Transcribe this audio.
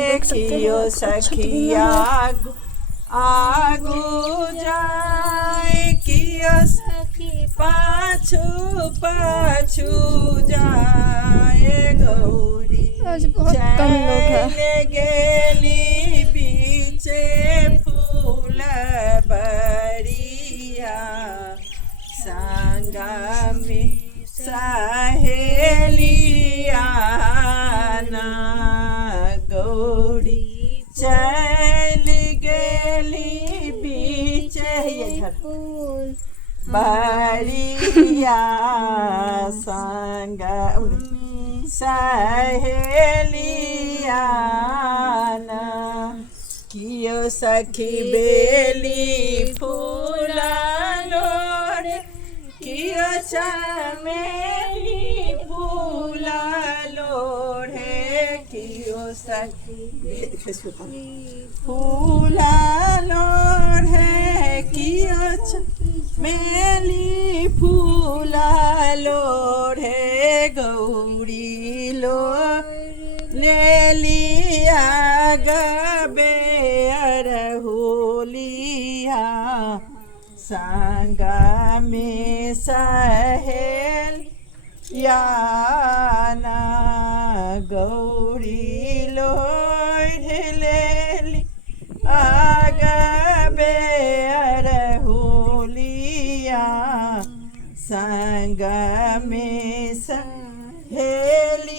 देख सकते देखियो हैं सखिया आगू जाए कियो सखी पाछू पाछू जाए गौरी आज बहुत कम लोग हैं। चले गेली पीछे फूल बरिया संगा में सहेलिया ना गौरी चल गेली बीचे बरिया संग सहेलिया ना कियो सखी बेली फूला लोरे कियो चमेली फूला लोढ़े कियो सखी फूला लोढ़े कियो चमेली फूला लोढ़े गौरी लो ले लिया गबे अरहुलिया संगा में सहेल याना गौरी लोढ़ लेली आगबे अरहुलिया संग में सहेलिया